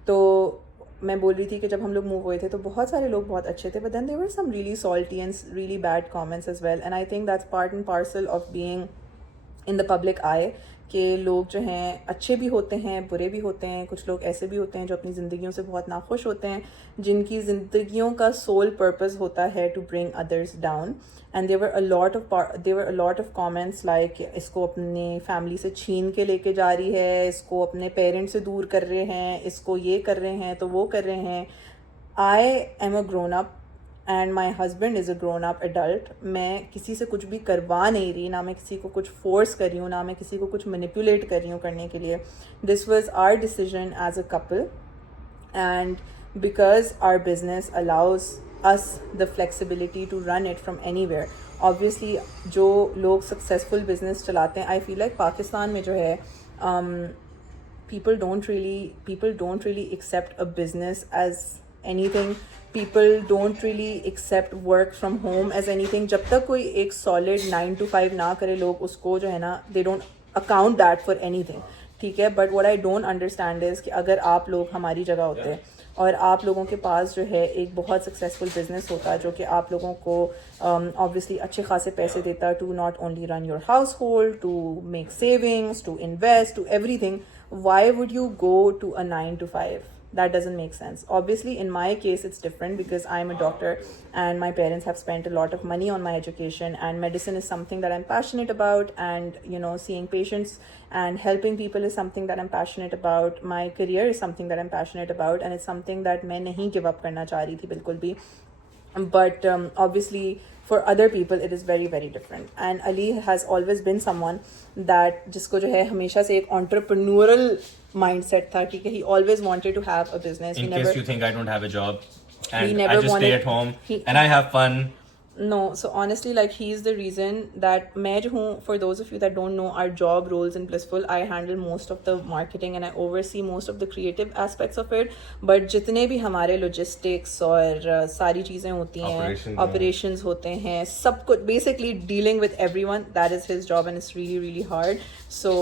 तो मैं बोल रही थी कि जब हम लोग मूव हुए थे तो बहुत सारे लोग बहुत अच्छे थे, but then there were some really salty and really bad comments as well, and I think that's part and parcel of being in the public eye कि लोग जो हैं अच्छे भी होते हैं, बुरे भी होते हैं। कुछ लोग ऐसे भी होते हैं जो अपनी ज़िंदगियों से बहुत नाखुश होते हैं, जिनकी ज़िंदगियों का सोल पर्पस होता है to bring others down, and there're a lot of comments like इसको अपने फैमिली से छीन के लेके जा रही है, इसको अपने पेरेंट्स से दूर कर रहे हैं, इसको ये कर रहे हैं तो वो कर रहे हैं। आई am a grown up and my husband is a grown up adult. मैं किसी से कुछ भी करवा नहीं रही, ना मैं किसी को कुछ फोर्स कर रही हूँ, ना मैं किसी को कुछ मैनिपुलेट कर रही हूँ करने के लिए। This was our decision as a couple, and because our business allows us the flexibility to run it from anywhere. Obviously जो लोग successful business चलाते हैं, I feel like पाकिस्तान में जो है people don't really accept a business as anything. People don't really accept work from home as anything. जब तक कोई एक solid 9 to 5 ना करे, लोग उसको जो है ना they don't account that for anything, ठीक है। But what I don't understand is कि अगर आप लोग हमारी जगह होते हैं और आप लोगों के पास जो है एक बहुत सक्सेसफुल बिजनेस होता है जो कि आप लोगों को ऑब्वियसली अच्छे खासे पैसे देता to not only run your household, to make savings, to invest, to everything, why would you go to a 9 to 5? That doesn't make sense. Obviously in my case it's different because I'm a doctor and my parents have spent a lot of money on my education, and medicine is something that I'm passionate about, and you know, seeing patients and helping people is something that I'm passionate about. My career is something that I'm passionate about, and it's something that मैं नहीं give up करना चाह रही थी बिल्कुल भी. But obviously for other people it is very very different, and Ali has always been someone that जिसको जो है हमेशा से एक entrepreneurial mindset था, ठीक है. He always wanted to have a business. In case you think I don't have a job and never I just stay wanted- at home and I have fun. No, so honestly, like, he's the reason that मैं जो हूँ, for those of you that don't know our job roles in Blissful, I handle most of the marketing and I oversee most of the creative aspects of it. But जितने भी हमारे logistics और सारी चीज़ें होती हैं, operations होते हैं, सब कुछ basically dealing with everyone, that is his job, and it's really really hard. So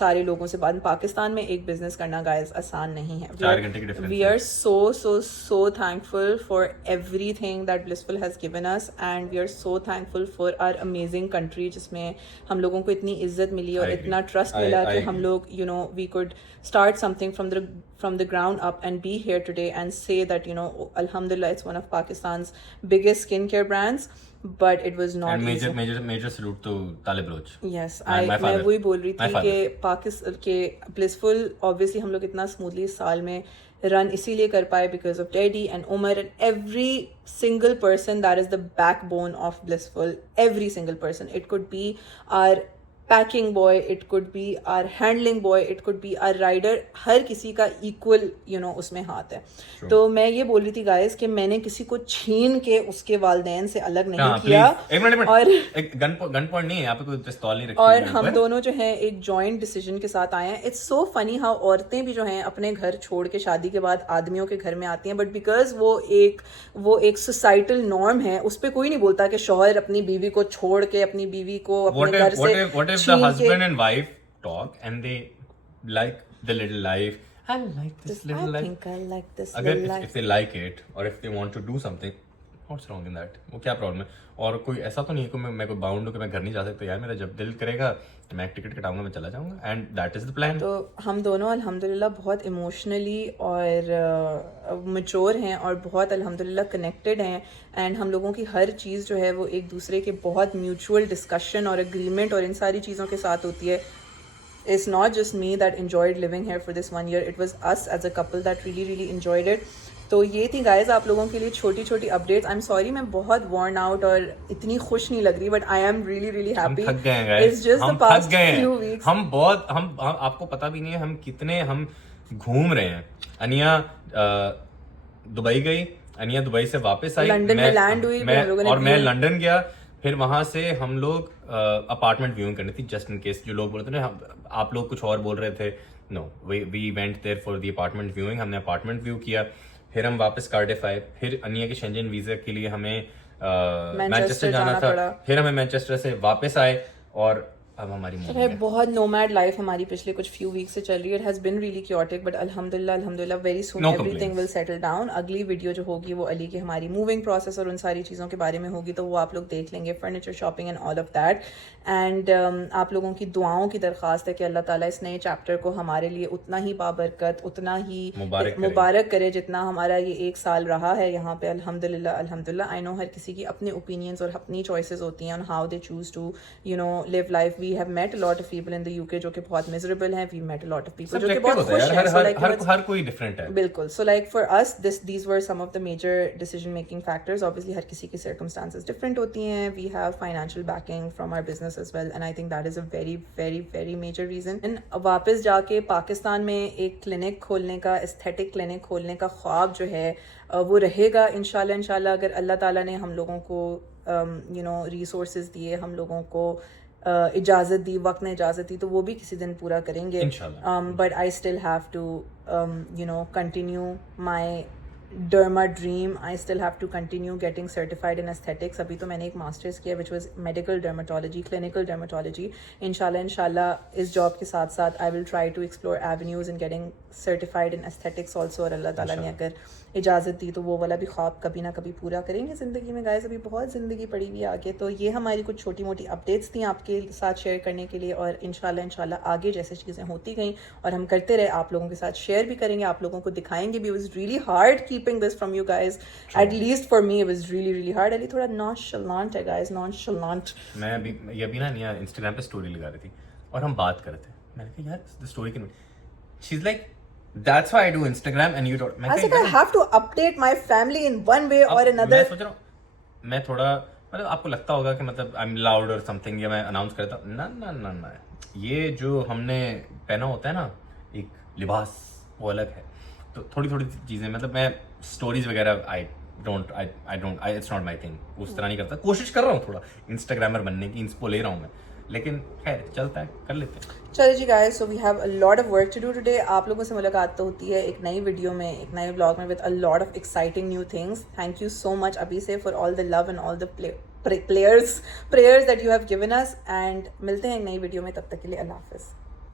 सारे लोगों से बाद पाकिस्तान में एक business करना guys आसान नहीं है. 4 घंटे की difference We are so thankful for everything that Blissful has given us, and we are so thankful for our amazing country जिसमें हम लोगों को इतनी इज्जत मिली और इतना trust मिला कि हम लोग, you know, we could start something from the ground up and be here today and say that, you know, Alhamdulillah, it's one of Pakistan's biggest skincare brands. But it was not And easy. major salute to Talib Roach. Yes, And my मैं father. वही बोल रही My थी father. कि पाकिस्तान के Blissful obviously हम लोग इतना smoothly इस साल में run इसीलिए कर पाए because of Teddy and Umar and every single person that is the backbone of Blissful. Every single person. It could be our packing boy, it could be our handling boy, it could be our rider. हर किसी का equal, you know, उसमें हाथ है. तो मैं ये बोल रही थी guys कि मैंने किसी को छीन के उसके वालिदैन से अलग नहीं किया. एक मिनट और गन पॉइंट नहीं है यहाँ पे, कोई पिस्तौल नहीं रखी और है हम दोनों जो हैं एक जॉइंट डिसीजन के साथ आए हैं. इट्स सो फनी हाउ औरतें भी जो हैं अपने घर छोड़ के शादी के बाद आदमियों के घर में आती हैं, बट बिकॉज वो एक सोसाइटल नॉर्म है, उस पर कोई नहीं बोलता कि शौहर अपनी बीवी को छोड़ के अपनी बीवी को अपने घर से what if the husband and wife talk and they like the little life, I like this little I life. think I like this अगर little life. if they like it or if they want to do something, what's wrong in that? वो क्या problem है? और कोई ऐसा तो नहीं है कि मैं कोई बाउंड हूँ कि मैं घर नहीं जा सकता. यार मेरा जब दिल करेगा मैं एक टिकट कटाऊंगा, मैं चला जाऊंगा, and that is the plan. तो हम दोनों अल्हम्दुलिल्लाह बहुत इमोशनली और मैच्योर हैं और बहुत अल्हम्दुलिल्लाह कनेक्टेड हैं, एंड हम लोगों की हर चीज़ जो है वो एक दूसरे के बहुत म्यूचुअल डिस्कशन और एग्रीमेंट और इन सारी चीज़ों के साथ होती है. It's not just me that enjoyed living here for this 1 year. It was us as a couple that really enjoyed it. तो ये थी गाइज आप लोगों के लिए छोटी छोटी अपडेट्स. आई एम सॉरी मैं बहुत worn out और इतनी खुश नहीं लग रही, but I M really happy. हम थक गए हैं guys. It's just हम the past थक गए हैं. few weeks. हम आपको पता भी नहीं है हम कितने हम घूम रहे हैं. अनिया दुबई गई, अनिया दुबई से वापस आई, लंदन में लैंड हुई, और मैं लंदन गया. फिर वहां से हम लोग अपार्टमेंट व्यूइंग करनी थी, जस्ट इन केस जो लोग बोल रहे थे ना, आप लोग कुछ और बोल रहे थे. No, we went there for the apartment viewing. हमने अपार्टमेंट व्यू किया, फिर हम वापस कार्डिफ आए, फिर अनिया के शेंजन वीजा के लिए हमें मैनचेस्टर जाना था, फिर हमें मैनचेस्टर से वापस आए, और अब हमारी मूवी है. बहुत नोमैड लाइफ हमारी पिछले कुछ फ्यू वीक से चल रही है. It has been really chaotic, but अल्हम्दुलिल्लाह very soon everything will settle down. अगली वीडियो जो होगी वो अली की हमारी मूविंग प्रोसेस और उन सारी चीज़ों के बारे में होगी, तो वो आप लोग देख लेंगे, furniture shopping and all of that. And आप लोगों की दुआओं की दरख्वास्त है कि अल्लाह ताला इस नए चैप्टर को हमारे लिए उतना ही बाबरकत, उतना ही मुबारक करे जितना हमारा ये 1 साल रहा है यहाँ पे. अल्हम्दुलिल्लाह. आई नो हर किसी की अपने ओपिनियंस और अपनी चॉइसेस होती हैं on how they choose to live life. We have met a lot of people in the UK जो कि बहुत मिजरेबल हैं. We met a lot of people जो कि बहुत खुश हैं. हर कोई डिफरेंट है. बिल्कुल. So like for us these were some of the major decision making factors. Obviously हर किसी की सर्कमस्टांसेस डिफरेंट होती हैं. We have financial backing from our business as well, and I think that is a very major reason. And वापस जाके पाकिस्तान में एक clinic खोलने का, एस्थेटिक क्लिनिक खोलने का ख्वाब जो है वो रहेगा इंशाल्लाह. अगर अल्लाह ताला ने हम लोगों को रिसोर्सेज दिए, हम लोगों को इजाज़त दी, वक्त ने इजाज़त दी, तो वो भी किसी दिन पूरा करेंगे. But I still have to continue my derma dream. I still have to continue getting certified in aesthetics. अभी तो मैंने एक मास्टर्स किया which was medical dermatology, clinical dermatology. इंशाल्लाह इस जॉब के साथ साथ I will try to explore avenues in getting certified in aesthetics also. और अल्लाह ताला ने अगर इजाज़त दी तो वो वाला भी ख्वाब कभी ना कभी पूरा करेंगे ज़िंदगी में गाइस. अभी बहुत ज़िंदगी पड़ी हुई है आगे. तो ये हमारी कुछ छोटी मोटी अपडेट्स थी आपके साथ शेयर करने के लिए. और इंशाल्लाह आगे जैसे चीज़ें होती गई और हम करते रहे आप लोगों के साथ शेयर भी करेंगे, आप लोगों को दिखाएंगे भी. It was really hard keeping this from you guys. At least for me it was really hard. Ali थोड़ा nonchalant है guys, nonchalant. मैं अभी ना इंस्टाग्राम पे स्टोरी लगा रही थी और हम बात कर रहे थे. मैंने कहा यार स्टोरी की she is like that's why I do Instagram and you don't. I think I have to update my family in one way or another. मैं सोच रहा हूँ मैं थोड़ा मतलब आपको लगता होगा कि मतलब आई एम लाउड और समथिंग या मैं अनाउंस करता हूँ. ना ये जो हमने पहना होता है ना एक लिबास वो अलग है. तो थोड़ी चीज़ें मतलब मैं स्टोरीज वगैरह I don't it's not my thing. उस तरह नहीं करता. कोशिश कर रहा हूँ थोड़ा इंस्टाग्रामर बनने की, इंस्पो ले रहा हूँ मैं, लेकिन खैर चलता है, कर लेते हैं. चलो जी guys, so we have a lot of work to do today. आप लोगों से मुलाकात तो होती है एक नई वीडियो में, एक नए व्लॉग में with a lot of exciting new things. Thank you so much अभी से for all the love and all the prayers that you have given us. And मिलते हैं एक नई वीडियो में. तब तक के लिए अल्लाह हाफिज़.